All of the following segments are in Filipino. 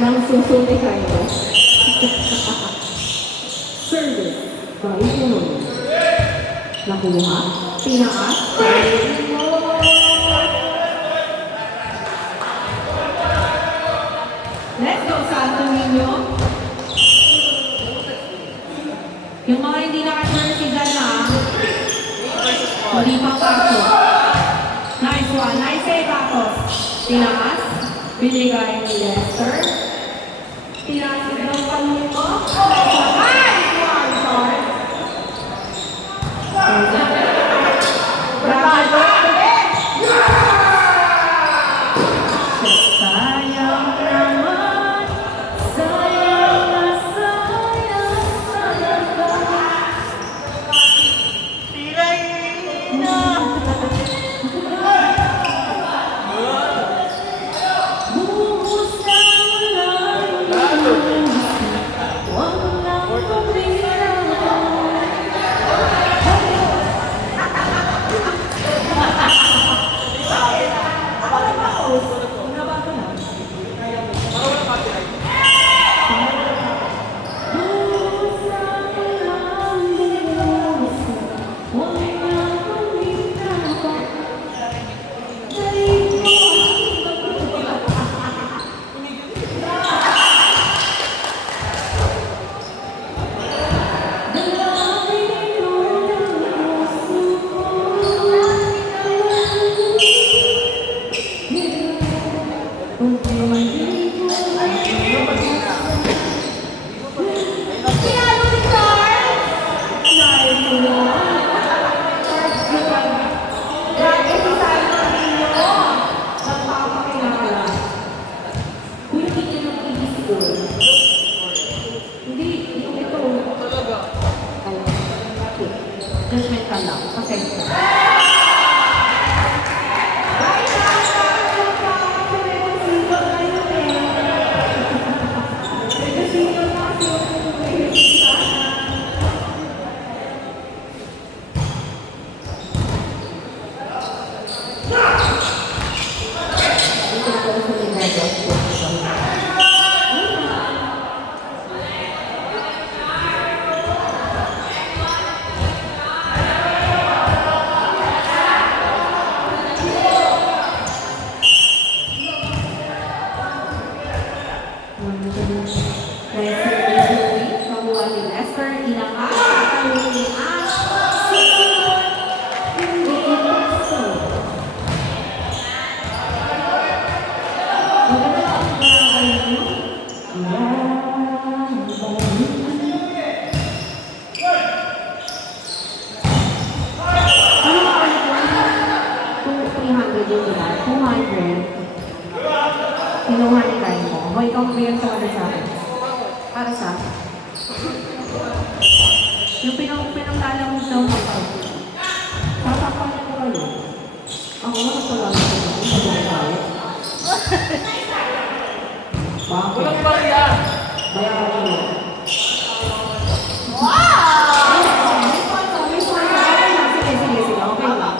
ng susunod kayo. Service by Pinoy. Nakuha. Tinaas. Let's go, Santo Niño. Yung mga hindi naka-jersey dyan na, hindi pa pasok. Nice one. Nice save, Atos. Tinaas. Binigay ni Lester. Tinaas ng paluto. Nice one, George. Bravo. Sayang naman. Sayang na sayang. Sayang ka. Tiray na! Buhos na walang walang pamilya. Judgmental lang. Pasensya. Kinuha ni Kai mo. O, ikaw bigyan sa sa akin. Para sa akin. Yung pinangdala mo daw ng pag. Tatakpan ko kayo. Ako nga nagpalala ko na. Hindi ko tayo. Bakit? Walang bariya! Bayaran ko na. Sige, sige, sige. Okay lang.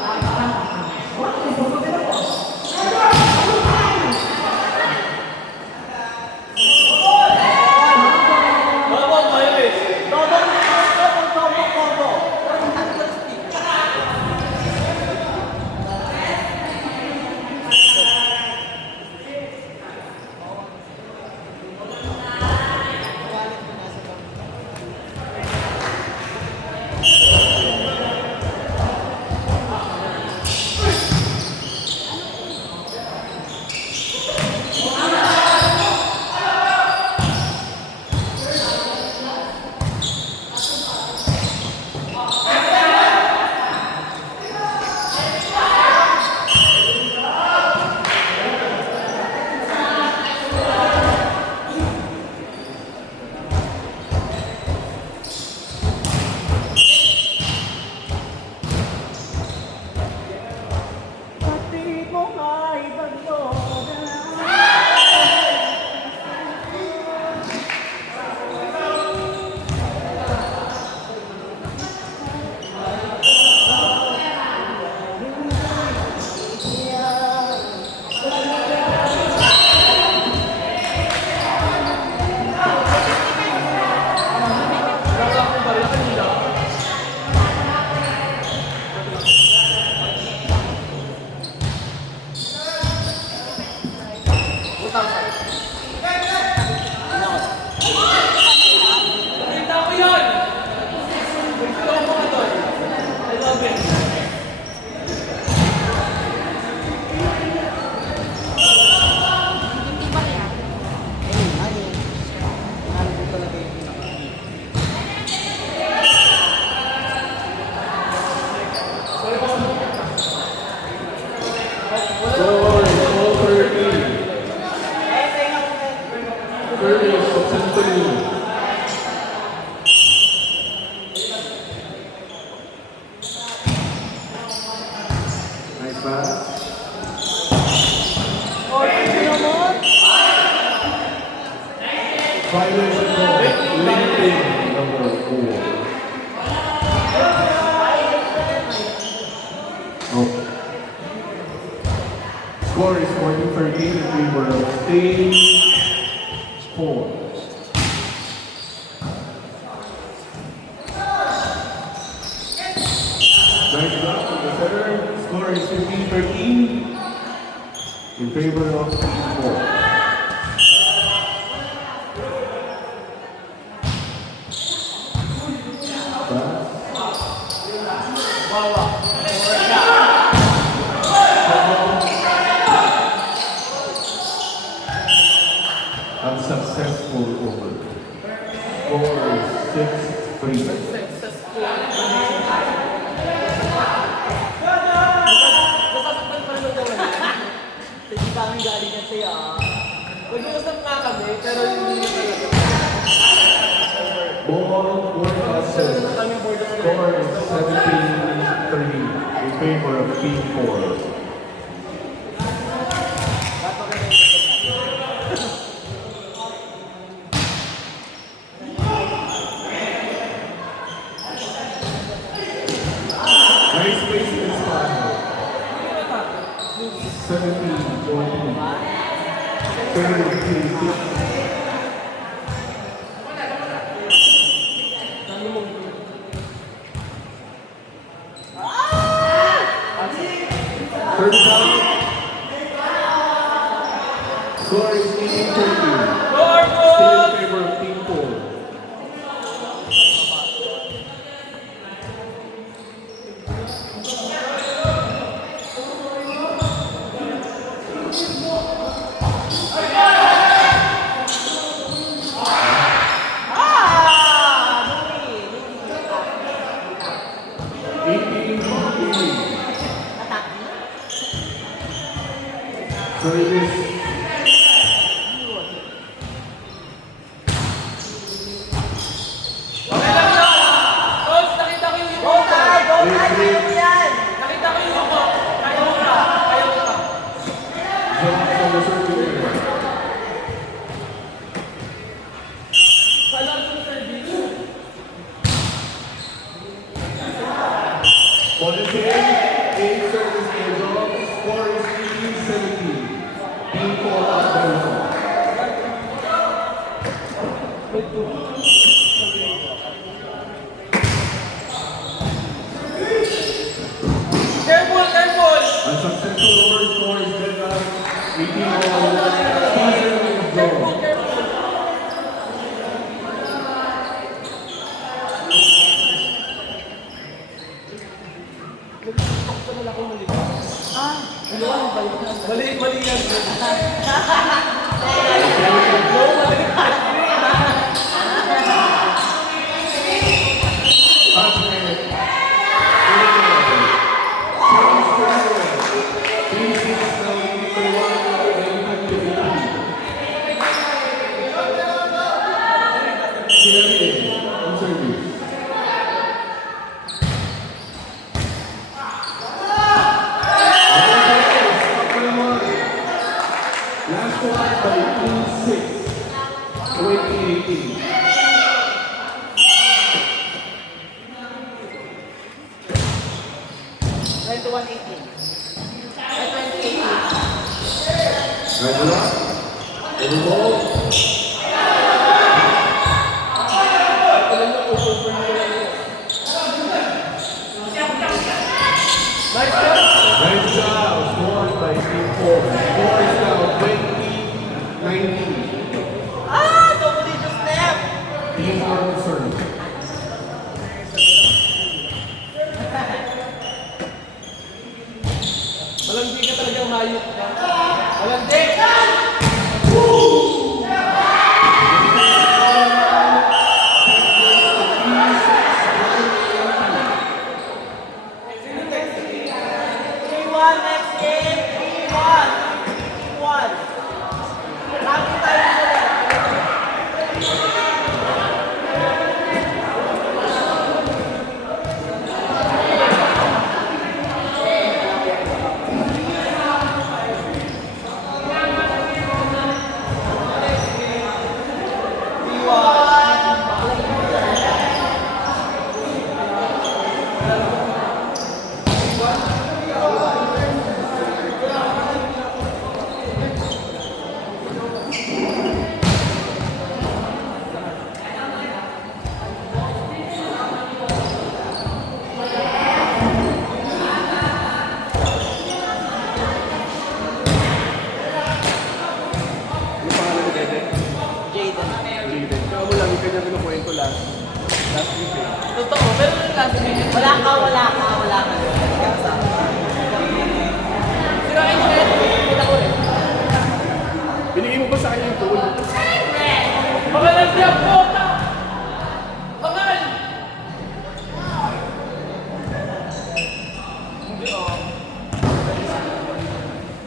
Violation ball. Limping number 4. Okay. Score is 14-13 in favor of team 4. Nice block from the center. Score is 15-13 in favor of team 4. Unsuccessful over. Score is 6-3. Nasasaktan pa rin ako. Hindi kami galing yan sa'yo. Mag-uusap nga kami, pero hindi talaga. Ball, 4 passes. Score is 17-3 in favor of team 4. Nice space in this final. 17-14. 17-6. Third down. Score is 18-13. Still in favor of team 4. Service. Coach, nakita ko yung yuko. Kaya mo yan. Nakita ko yung yuko. Kaya mo pa. Kaya mo pa. Jump from the circle area. Kala ko sa service. On the game, 8 service is off. Score is 18-17. Team 4 up by 1. Careful, careful. A successful over score is dead out. 18-all. Season is Careful, drawn. careful. Mali yan. Last one by 2-6, 2018. Right up. Every ball. Nice job. Scored by team 4. Score is now 20-19. Double digit snap. Team 1 serve. Malandi ka talagang hayop ka. Malandi! Wala ka. Sino kayo ulit? Kita ko ulit. Binigay mo ba sa kanya yung goal? Pagalan siya, puta! Pagal! Hindi oh.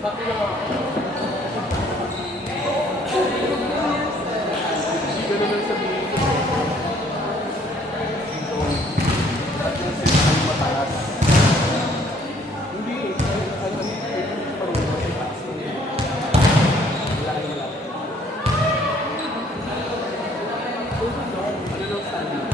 Bakit naman? Hindi ka naman sabihin ko. At yung sila ay mataas. Hindi eh. Parang mas taas. Wala. Ano lang sabi?